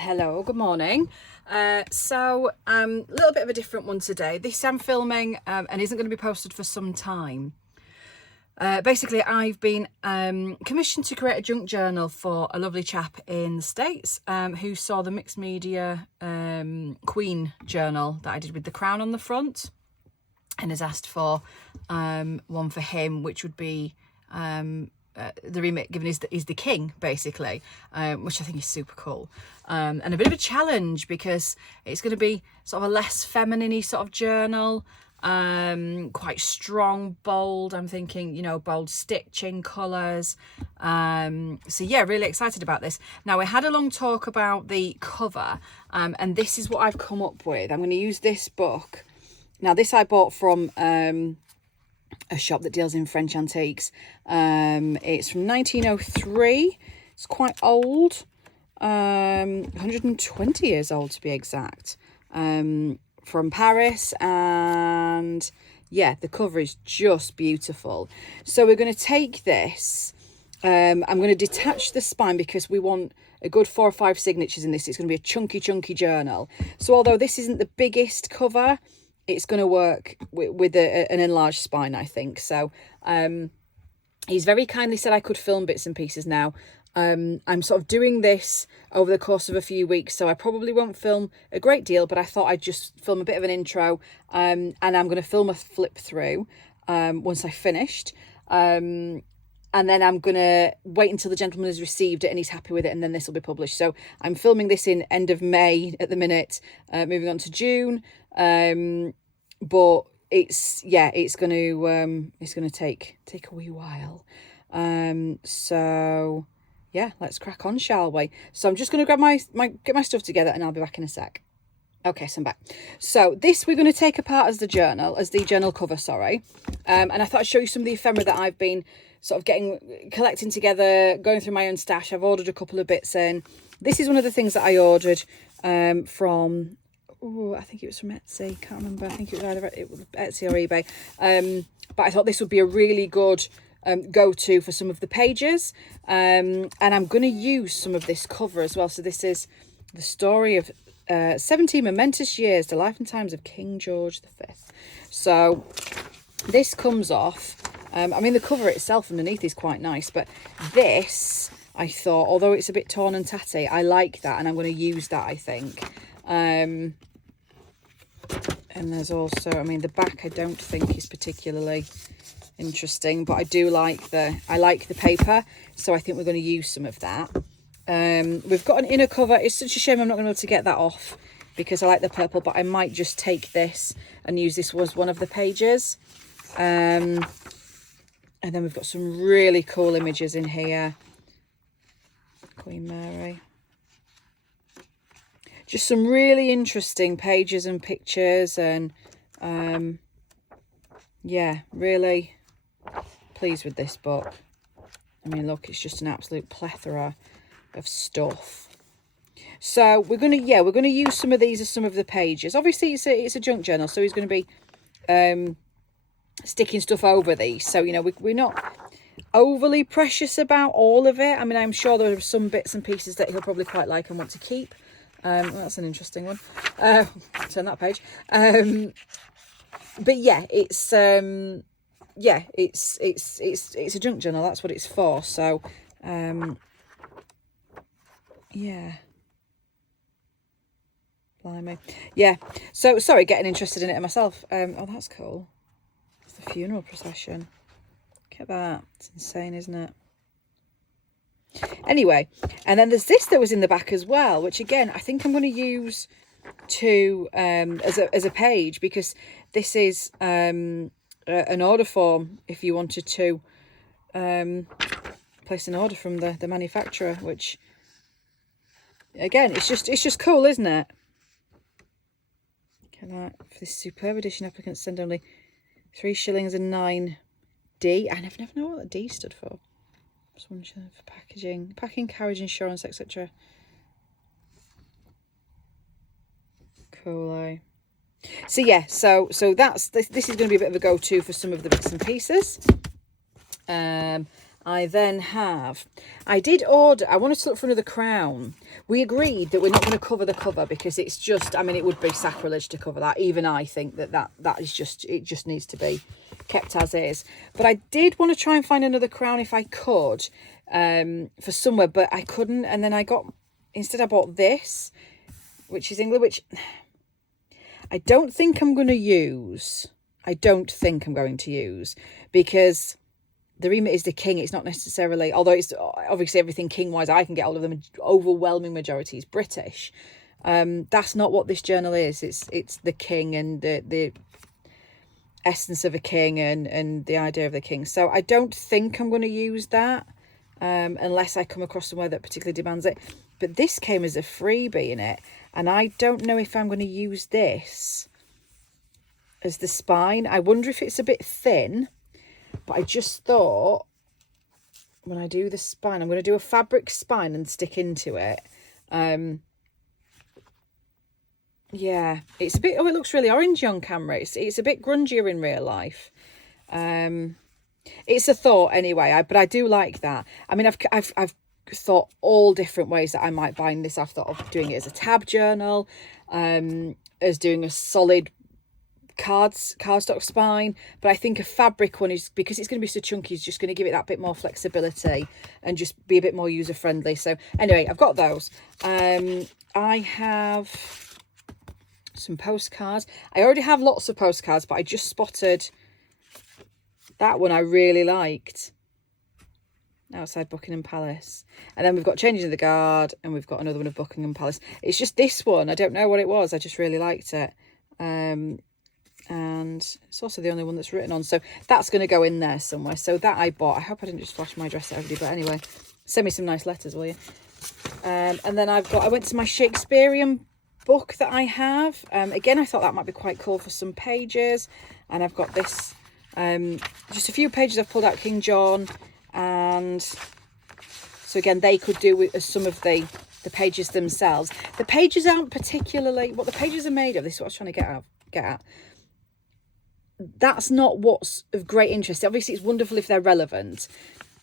Hello, good morning. A little bit of a different one today. This I'm filming and isn't going to be posted for some time. Basically, I've been commissioned to create a junk journal for a lovely chap in the States who saw the mixed media Queen journal that I did with the crown on the front, and has asked for one for him, which would be the remit given is the king, basically, which I think is super cool, and a bit of a challenge because it's going to be sort of a less feminine-y sort of journal, quite strong, bold. I'm thinking, you know, bold stitching, colours. So yeah, really excited about this. Now, we had a long talk about the cover, and this is what I've come up with. I'm going to use this book. Now, this I bought from a shop that deals in French antiques. It's from 1903. It's quite old, 120 years old to be exact, from Paris. And yeah, the cover is just beautiful. So we're going to take this. I'm going to detach the spine because we want a good 4 or 5 signatures in this. It's going to be a chunky journal. So although this isn't the biggest cover, it's going to work with an enlarged spine, I think. So he's very kindly said I could film bits and pieces now. I'm sort of doing this over the course of a few weeks, so I probably won't film a great deal, but I thought I'd just film a bit of an intro, and I'm going to film a flip through once I finished. And then I'm going to wait until the gentleman has received it and he's happy with it, and then this will be published. So I'm filming this in end of May at the minute, moving on to June. But it's going to take a wee while. So yeah, let's crack on, shall we? So I'm just going to grab get my stuff together and I'll be back in a sec. Okay, so I'm back. So this we're going to take apart as the journal cover, sorry. And I thought I'd show you some of the ephemera that I've been sort of collecting together, going through my own stash. I've ordered a couple of bits in. This is one of the things that I ordered from, I think it was from Etsy, can't remember. I think it was either Etsy or eBay. But I thought this would be a really good go-to for some of the pages. And I'm going to use some of this cover as well. So this is the story of 17 momentous years, the life and times of King George V. So this comes off. I mean, the cover itself underneath is quite nice, but this, I thought, although it's a bit torn and tatty, I like that, and I'm going to use that, I think. And there's also, I mean, the back I don't think is particularly interesting, but I do like the paper, so I think we're going to use some of that. We've got an inner cover. It's such a shame I'm not going to be able to get that off because I like the purple, but I might just take this and use this as one of the pages. And then we've got some really cool images in here. Queen Mary. Just some really interesting pages and pictures, and yeah, really pleased with this book. I mean, look, it's just an absolute plethora of stuff. So we're gonna use some of these as some of the pages. Obviously, it's a junk journal, so he's going to be sticking stuff over these. So, you know, we're not overly precious about all of it. I mean, I'm sure there are some bits and pieces that he'll probably quite like and want to keep. Well, that's an interesting one. Turn that page. But yeah, it's a junk journal. That's what it's for. So, yeah. Blimey. Yeah. So, sorry, getting interested in it myself. Oh, that's cool. It's the funeral procession. Look at that. It's insane, isn't it? Anyway, and then there's this that was in the back as well, which again, I think I'm going to use as a page, because this is an order form if you wanted to place an order from the manufacturer, which again, it's just cool, isn't it? Look at that. For this superb edition, applicants send only 3 shillings and 9D. I never know what that D stood for. Just 1 shilling for packaging, packing, carriage, insurance, etc. Cool, eh? So yeah, so this is going to be a bit of a go-to for some of the bits and pieces. I then have, I did order, I wanted to look for another crown. We agreed that we're not going to cover the cover because it's just, I mean, it would be sacrilege to cover that. Even I think that is just, it just needs to be kept as is. But I did want to try and find another crown if I could, for somewhere, but I couldn't. And then instead I bought this, which is England, which I don't think I'm going to use. I don't think I'm going to use because the remit is the king. It's not necessarily, although it's obviously everything king-wise I can get hold of, the overwhelming majority is British. That's not what this journal is. It's the king and the essence of a king and the idea of the king. So I don't think I'm going to use that unless I come across somewhere that particularly demands it. But this came as a freebie in it, and I don't know if I'm going to use this as the spine. I wonder if it's a bit thin. But I just thought when I do the spine, I'm going to do a fabric spine and stick into it. Yeah, it's a bit, oh, it looks really orangey on camera. It's a bit grungier in real life. It's a thought anyway, but I do like that. I mean, I've thought all different ways that I might bind this. I've thought of doing it as a tab journal, as doing a solid cardstock spine, but I think a fabric one is, because it's going to be so chunky, is just going to give it that bit more flexibility and just be a bit more user friendly. So anyway, I've got those. I have some postcards. I already have lots of postcards, but I just spotted that one I really liked, outside Buckingham Palace. And then we've got Changing of the Guard, and we've got another one of Buckingham Palace. It's just this one, I don't know what it was, I just really liked it. And it's also the only one that's written on, so that's going to go in there somewhere. So that I bought. I hope I didn't just flash my address at everybody, but anyway, send me some nice letters, will you? And then I went to my Shakespearean book that I have. Again, I thought that might be quite cool for some pages, and I've got this, just a few pages I've pulled out King John, and so again they could do with some of the pages themselves. The pages aren't particularly what the pages are made of. This is what I was trying to get at. That's not what's of great interest. Obviously it's wonderful if they're relevant,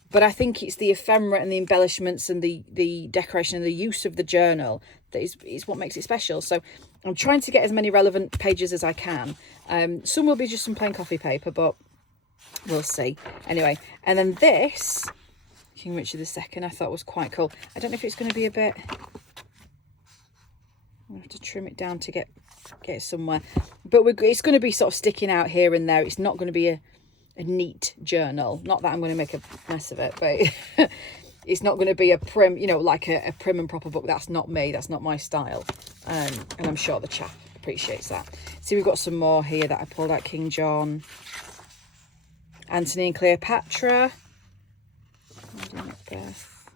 but I think it's the ephemera and the embellishments and the decoration and the use of the journal that is what makes it special. So I'm trying to get as many relevant pages as I can. Some will be just some plain coffee paper, but we'll see. Anyway, and then this King Richard II I thought was quite cool. I don't know if it's going to be a bit, I'll have to trim it down to get it somewhere, but it's going to be sort of sticking out here and there. It's not going to be a neat journal. Not that I'm going to make a mess of it, but it's not going to be a prim, like a prim and proper book. That's not me. That's not my style. And I'm sure the chap appreciates that. See, we've got some more here that I pulled out. King John, Antony and Cleopatra, Macbeth,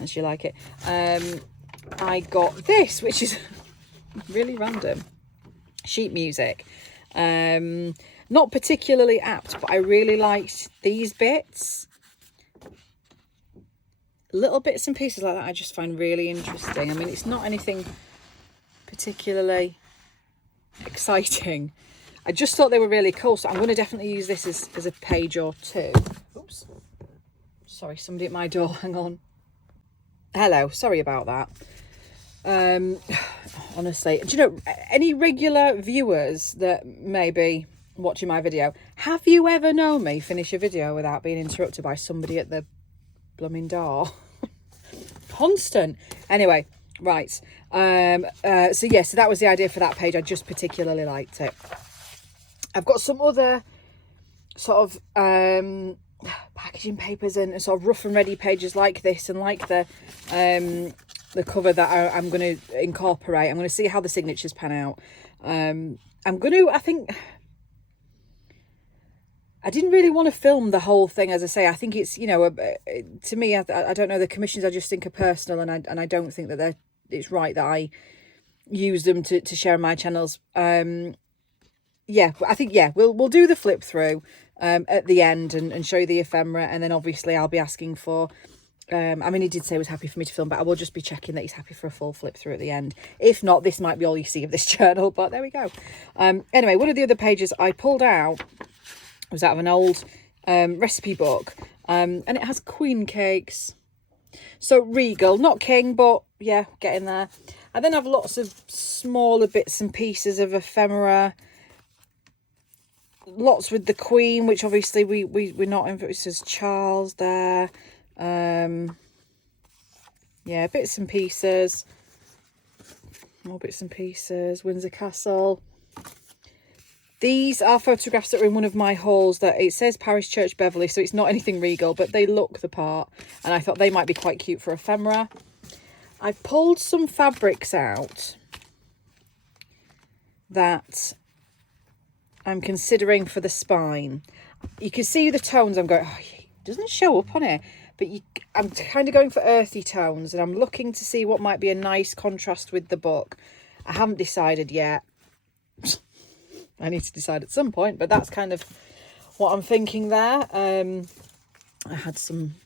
as you like it. I got this, which is really random, sheet music. Not particularly apt, but I really liked these bits. Little bits and pieces like that I just find really interesting. I mean, it's not anything particularly exciting. I just thought they were really cool, so I'm going to definitely use this as a page or two. Oops, sorry, somebody at my door, hang on. Hello, sorry about that. Honestly, do you know, any regular viewers that may be watching my video, have you ever known me finish a video without being interrupted by somebody at the blooming door? Constant. Anyway, right. So that was the idea for that page. I just particularly liked it. I've got some other sort of packaging papers and sort of rough and ready pages like this, and like the cover that I'm going to incorporate. I'm going to see how the signatures pan out. I think I didn't really want to film the whole thing, as I say. I think it's, to me, I don't know, the commissions I just think are personal, and I don't think that it's right that I use them to share on my channels. I think we'll do the flip through at the end and show you the ephemera, and then obviously I'll be asking for, he did say he was happy for me to film, but I will just be checking that he's happy for a full flip through at the end. If not, this might be all you see of this journal, but there we go. Anyway, one of the other pages I pulled out was out of an old recipe book, and it has queen cakes. So regal, not king, but yeah, getting there. I then have lots of smaller bits and pieces of ephemera. Lots with the Queen, which obviously we're not in. It says Charles there. Yeah, bits and pieces. More bits and pieces. Windsor Castle. These are photographs that are in one of my hauls. That it says Parish Church Beverley, so it's not anything regal, but they look the part, and I thought they might be quite cute for ephemera. I've pulled some fabrics out that I'm considering for the spine. You can see the tones. I'm going, oh, it doesn't show up on it, but I'm kind of going for earthy tones, and I'm looking to see what might be a nice contrast with the book. I haven't decided yet. I need to decide at some point, but that's kind of what I'm thinking there. I had some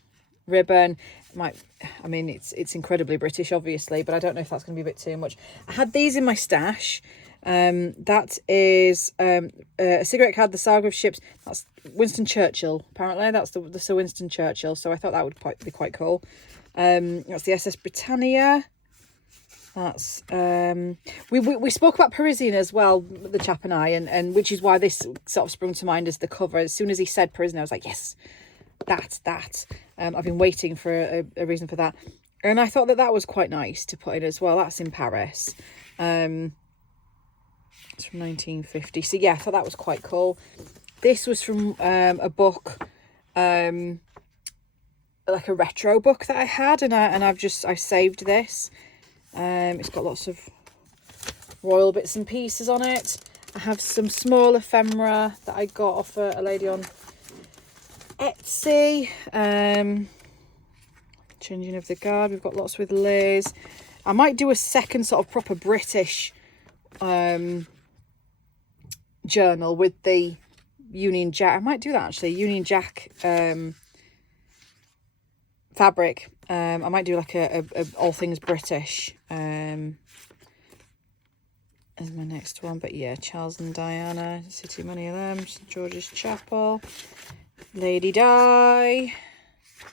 ribbon. I mean, it's incredibly British, obviously, but I don't know if that's going to be a bit too much. I had these in my stash. That is a cigarette card, the Saga of Ships. That's Winston Churchill, apparently. That's the Sir Winston Churchill, so I thought that would be quite cool. That's the SS Britannia. That's we spoke about Parisian as well, the chap and I, and which is why this sort of sprung to mind as the cover. As soon as he said Parisian, I was like, yes, that's that. I've been waiting for a reason for that, and I thought that was quite nice to put in as well. That's in Paris. It's from 1950. So yeah, I thought that was quite cool. This was from a book, like a retro book that I had, and I saved this. It's got lots of royal bits and pieces on it. I have some small ephemera that I got off a lady on Etsy. Changing of the Guard. We've got lots with Liz. I might do a second sort of proper British journal with the Union Jack. I might do that actually. Union Jack fabric. I might do like a all things British as my next one. But yeah, Charles and Diana, City, many of them. St George's Chapel, Lady Di,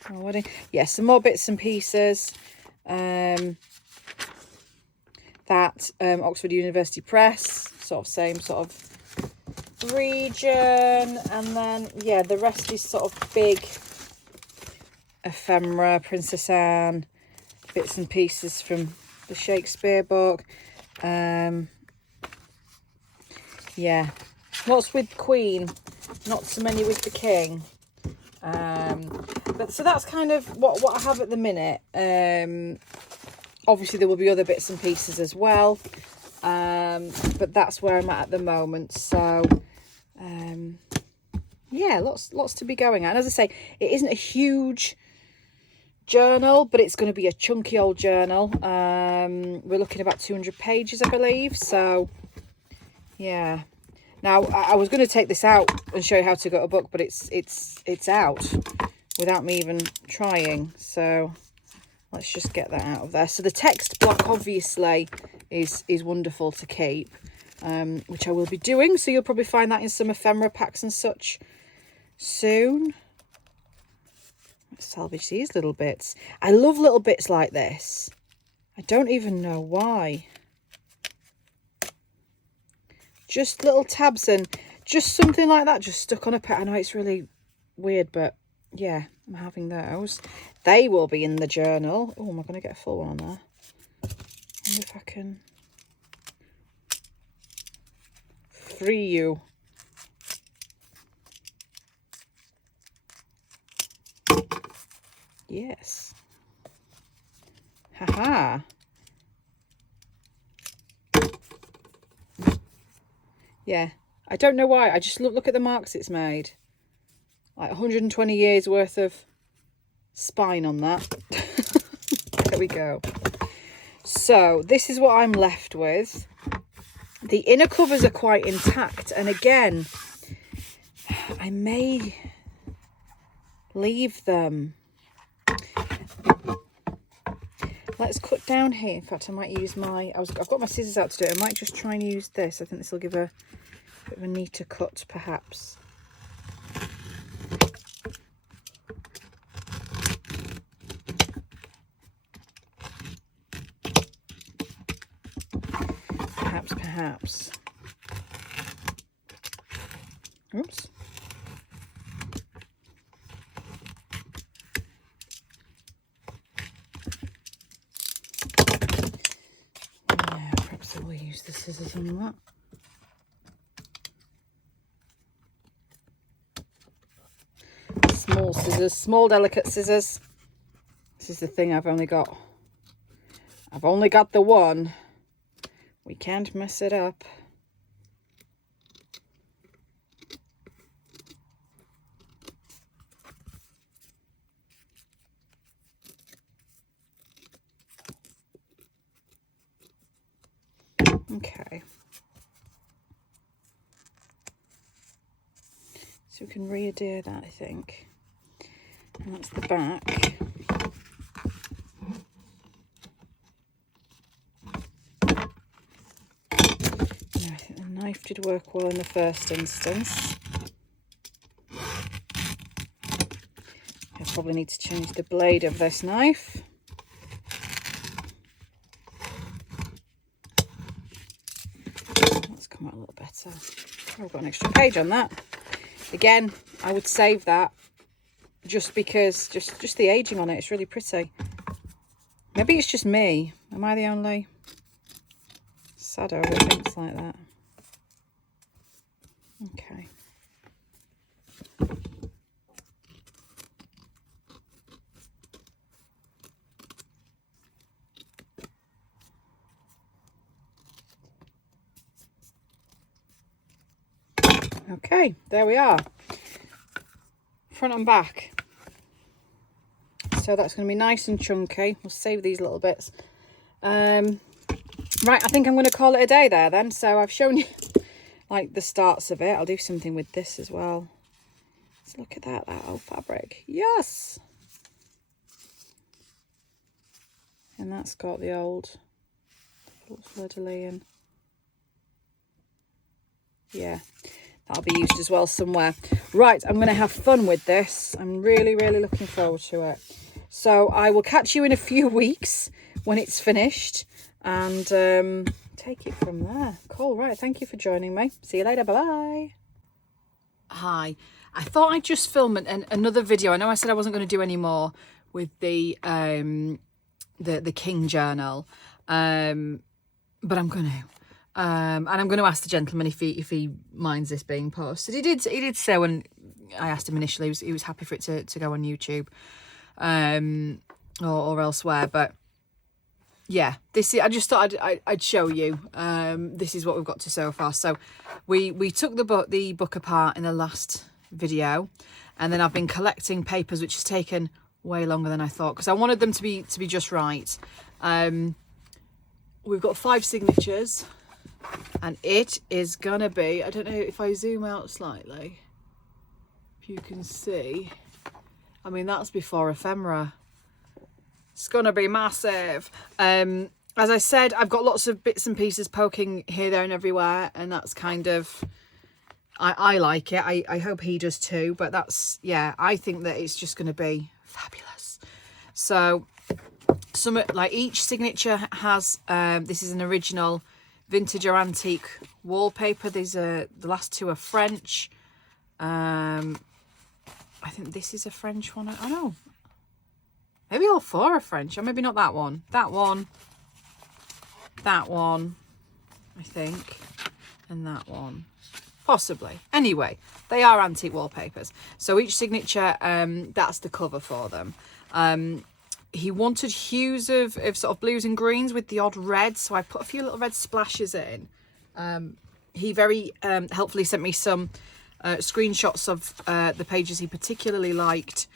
oh, wedding. Yeah, some more bits and pieces. That Oxford University Press, sort of same sort of region, and then yeah, the rest is sort of big ephemera, Princess Anne, bits and pieces from the Shakespeare book. Yeah, lots with Queen, not so many with the King. But so that's kind of what I have at the minute. Obviously there will be other bits and pieces as well, but that's where I'm at the moment. So yeah, lots to be going at. And as I say, it isn't a huge journal, but it's going to be a chunky old journal. We're looking about 200 pages, I believe. So yeah. Now I was going to take this out and show you how to go a book, but it's out without me even trying. So let's just get that out of there. So the text block obviously is wonderful to keep, which I will be doing. So you'll probably find that in some ephemera packs and such soon. Let's salvage these little bits. I love little bits like this. I don't even know why. Just little tabs and just something like that just stuck on a pet. I know it's really weird, but yeah, I'm having those. They will be in the journal. Oh, am I going to get a full one on there? I wonder if I can free you. Yes. Haha. Yeah. I don't know why. I just look at the marks it's made. Like 120 years worth of spine on that. There we go. So this is what I'm left with. The inner covers are quite intact. And again, I may leave them. Let's cut down here. In fact, I might use I've got my scissors out to do it. I might just try and use this. I think this will give a bit of a neater cut, perhaps. perhaps. Oops. Yeah, perhaps I will use the scissors on that. Small scissors, small delicate scissors. This is the thing, I've only got the one. We can't mess it up. Okay. So we can readhere that, I think. And that's the back. Yeah, I think the knife did work well in the first instance. I probably need to change the blade of this knife. That's come out a little better. Oh, I've got an extra page on that. Again, I would save that just because, just the aging on it, it's really pretty. Maybe it's just me. Am I the only saddo that thinks like that? Okay. Okay, there we are. Front and back. So that's going to be nice and chunky. We'll save these little bits. Right, I think I'm going to call it a day there then. So I've shown you like the starts of it. I'll do something with this as well. Let's look at that old fabric. Yes! And that's got the old fleur-de-lis. Yeah. That'll be used as well somewhere. Right, I'm going to have fun with this. I'm really, really looking forward to it. So I will catch you in a few weeks when it's finished and take it from there. Cool, right, thank you for joining me. See you later, bye-bye. Hi, I thought I'd just film another video. I know I said I wasn't going to do any more with the King Journal, but I'm going to. And I'm going to ask the gentleman if he minds this being posted. He did say when I asked him initially, he was happy for it to go on YouTube, or elsewhere. But yeah, I just thought I'd show you. This is what we've got to so far. So we took the book apart in the last video, and then I've been collecting papers, which has taken way longer than I thought because I wanted them to be just right. We've got 5 signatures. And it is gonna be, I don't know if I zoom out slightly, if you can see, I mean, that's before ephemera. It's gonna be massive. As I said, I've got lots of bits and pieces poking here, there and everywhere, and that's kind of, I like it. I hope he does too, but that's, yeah, I think that it's just gonna be fabulous. So some, like each signature has, this is an original vintage or antique wallpaper. These are, the last 2 are French. I think this is a French one. I know. Maybe all 4 are French, or maybe not that one. That one, I think, and that one, possibly. Anyway, they are antique wallpapers. So each signature, that's the cover for them. He wanted hues of sort of blues and greens with the odd red, so I put a few little red splashes in. He very helpfully sent me some screenshots of the pages he particularly liked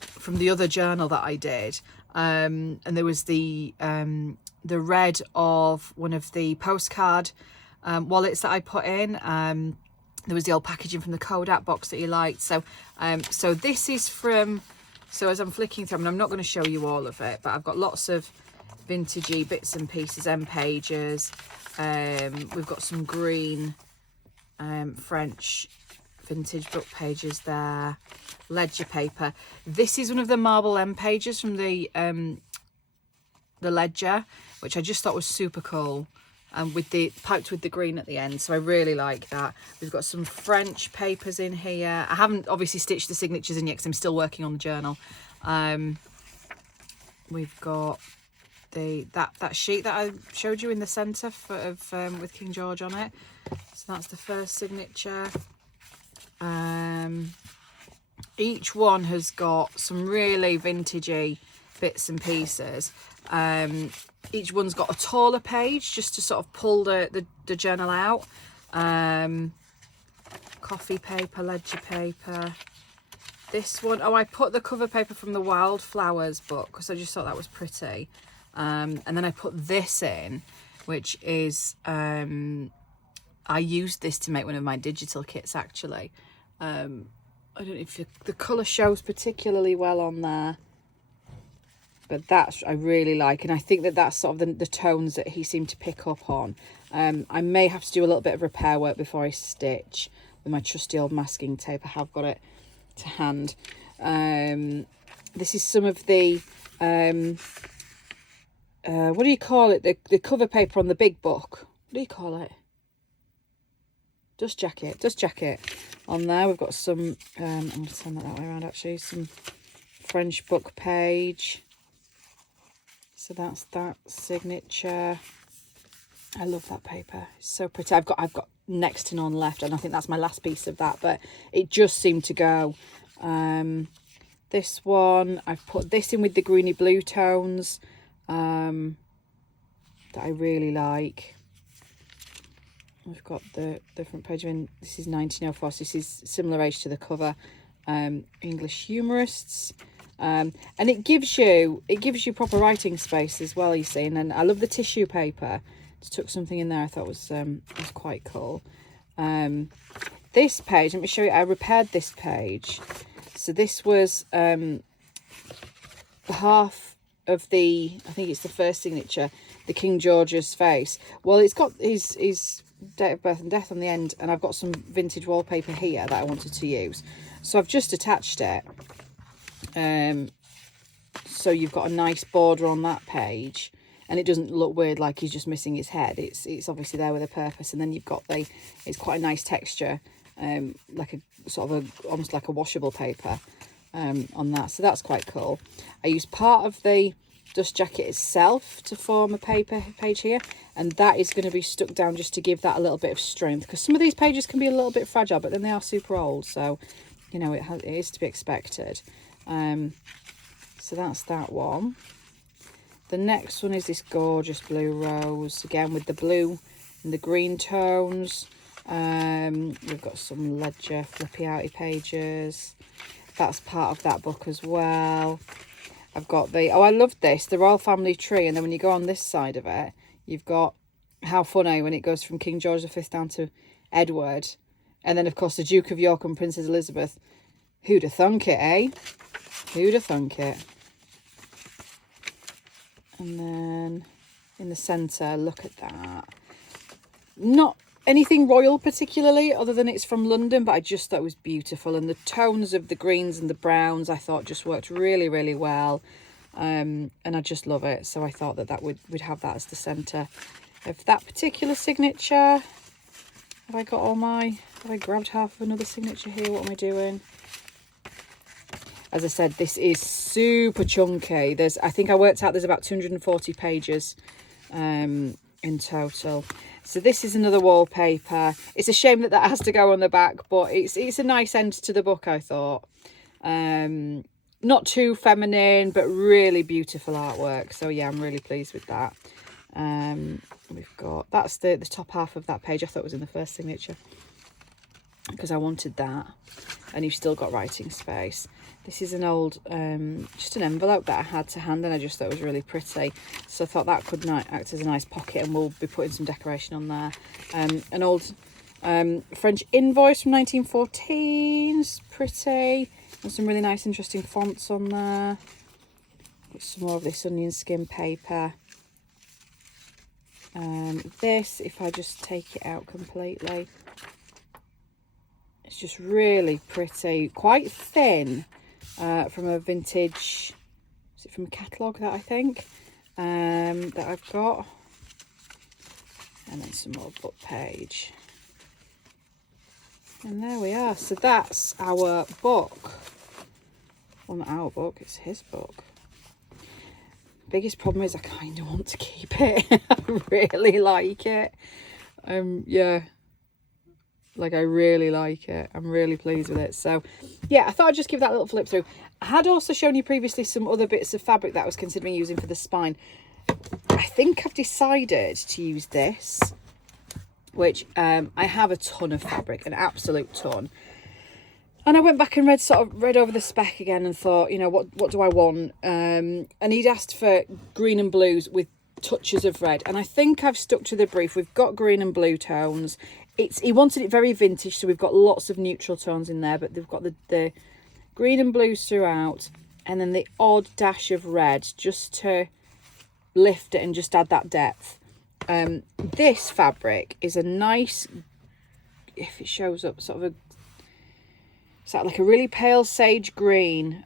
from the other journal that I did. And there was the red of one of the postcard wallets that I put in. There was the old packaging from the Kodak box that he liked. So this is from... So as I'm flicking through, and I'm not going to show you all of it, but I've got lots of vintagey bits and pieces, end pages. We've got some green French vintage book pages there, ledger paper. This is one of the marble end pages from the ledger, which I just thought was super cool. and with the piped with the green at the end, so I really like that. We've got some French papers in here. I haven't obviously stitched the signatures in yet because I'm still working on the journal. We've got that sheet that I showed you in the centre with King George on it. So that's the first signature. Each one has got some really vintagey bits and pieces. Each one's got a taller page just to sort of pull the journal out. Coffee paper, ledger paper. This one, oh, I put the cover paper from the Wildflowers book because I just thought that was pretty. And then I put this in, which is, I used this to make one of my digital kits actually. I don't know if the colour shows particularly well on there, but that's, I really like, and I think that's sort of the tones that he seemed to pick up on. I may have to do a little bit of repair work before I stitch with my trusty old masking tape. I have got it to hand. This is some of the what do you call it, the cover paper on the big book, what do you call it? Dust jacket on there. We've got some I'm going to turn that way around actually, some French book page. So that's that signature. I love that paper, it's so pretty. I've got next to none left, and I think that's my last piece of that, but it just seemed to go. This one, I've put this in with the greeny blue tones that I really like. We've got the front page in, this is 1904, so this is similar age to the cover. English humorists. And it gives you proper writing space as well, you see. And then I love the tissue paper. Just took something in there I thought was quite cool. This page, let me show you, I repaired this page. So this was half of the, I think it's the first signature, the King George's face. Well, it's got his date of birth and death on the end, and I've got some vintage wallpaper here that I wanted to use. So I've just attached it. So you've got a nice border on that page, and it doesn't look weird like he's just missing his head. It's obviously there with a purpose. And then you've got it's quite a nice texture, like a sort of almost like a washable paper on that. So that's quite cool. I used part of the dust jacket itself to form a paper page here, and that is going to be stuck down just to give that a little bit of strength, because some of these pages can be a little bit fragile, but then they are super old, so you know it is to be expected. So that's that one. The next one is this gorgeous blue rose, again with the blue and the green tones. We've got some ledger flippy outy pages. That's part of that book as well. I've got I love this, the Royal Family Tree, and then when you go on this side of it, you've got how funny when it goes from King George V down to Edward, and then of course the Duke of York and Princess Elizabeth. Who'd have thunk it, eh? Who'd have thunk it? And then in the centre, look at that. Not anything royal particularly, other than it's from London, but I just thought it was beautiful. And the tones of the greens and the browns, I thought just worked really, really well. And I just love it. So I thought that we'd have that as the centre of that particular signature. Have I grabbed half of another signature here? What am I doing? As I said, this is super chunky. I think I worked out there's about 240 pages in total. So this is another wallpaper. It's a shame that has to go on the back, but it's a nice end to the book, I thought. Not too feminine, but really beautiful artwork. So yeah, I'm really pleased with that. We've got, that's the top half of that page. I thought it was in the first signature because I wanted that, and you've still got writing space. This is an old, just an envelope that I had to hand, and I just thought it was really pretty. So I thought that could act as a nice pocket, and we'll be putting some decoration on there. An old French invoice from 1914, it's pretty. And some really nice, interesting fonts on there. Got some more of this onion skin paper. This, if I just take it out completely, it's just really pretty, quite thin. From a vintage, is it from a catalogue that I think that I've got? and then some more book page. And there we are. So that's our book. Well, not our book, it's his book. Biggest problem is I kind of want to keep it. I really like it. Yeah, like I really like it. I'm really pleased with it. So yeah, I thought I'd just give that a little flip through. I had also shown you previously some other bits of fabric that I was considering using for the spine. I think I've decided to use this, which I have a ton of fabric, an absolute ton. And I went back and read over the spec again and thought, you know, what do I want? And he'd asked for green and blues with touches of red. And I think I've stuck to the brief. We've got green and blue tones. He wanted it very vintage, so we've got lots of neutral tones in there, but they've got the green and blues throughout, and then the odd dash of red just to lift it and just add that depth. This fabric is a nice, if it shows up, sort of it's like a really pale sage green,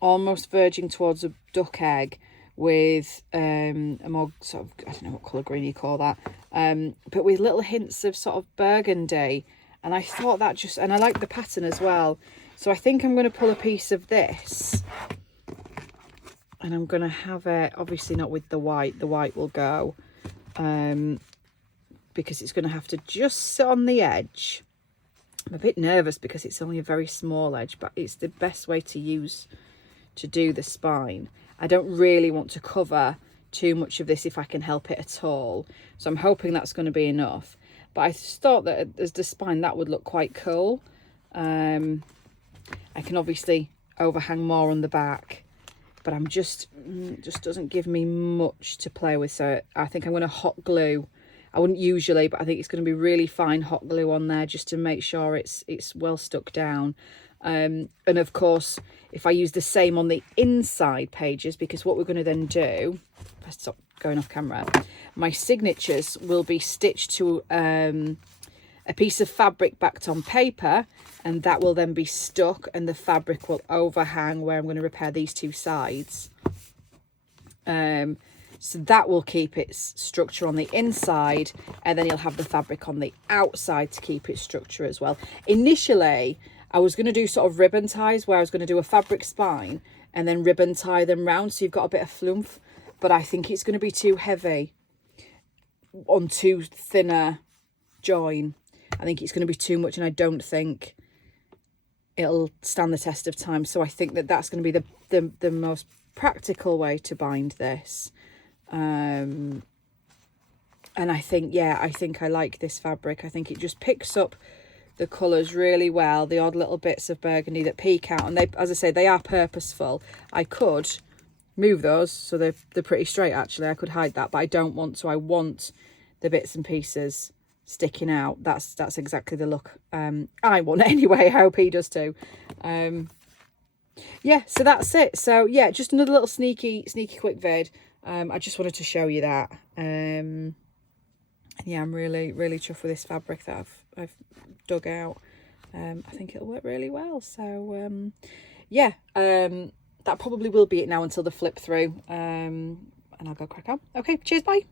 almost verging towards a duck egg, with a more sort of, I don't know what colour green you call that, but with little hints of sort of burgundy. And I thought that just, and I like the pattern as well. So I think I'm going to pull a piece of this, and I'm going to have it, obviously not with the white will go, because it's going to have to just sit on the edge. I'm a bit nervous because it's only a very small edge, but it's the best way to do the spine. I don't really want to cover too much of this if I can help it at all. So I'm hoping that's going to be enough. But I just thought that as the spine, that would look quite cool. I can obviously overhang more on the back, but it just doesn't give me much to play with. So I think I'm going to hot glue. I wouldn't usually, but I think it's going to be really fine hot glue on there just to make sure it's well stuck down. And of course, if I use the same on the inside pages, because what we're going to then do, if I stop going off camera, my signatures will be stitched to a piece of fabric backed on paper, and that will then be stuck, and the fabric will overhang where I'm going to repair these two sides. So that will keep its structure on the inside, and then you'll have the fabric on the outside to keep its structure as well. Initially, I was going to do sort of ribbon ties, where I was going to do a fabric spine and then ribbon tie them round, so you've got a bit of flumph, but I think it's going to be too heavy on too thinner join. I think it's going to be too much, and I don't think it'll stand the test of time. So I think that that's going to be the most practical way to bind this. And I think, yeah, I like this fabric. I think it just picks up the colours really well, the odd little bits of burgundy that peek out, and they, as I say, they are purposeful. I could move those so they're pretty straight, actually. I could hide that, but I don't want to. I want the bits and pieces sticking out. That's exactly the look I want anyway. I hope he does too. Yeah, so that's it. So yeah, just another little sneaky quick vid. I just wanted to show you that. Yeah, I'm really chuffed with this fabric that I've dug out. I think it'll work really well. So yeah, that probably will be it now until the flip through, and I'll go crack on. Okay, cheers, bye.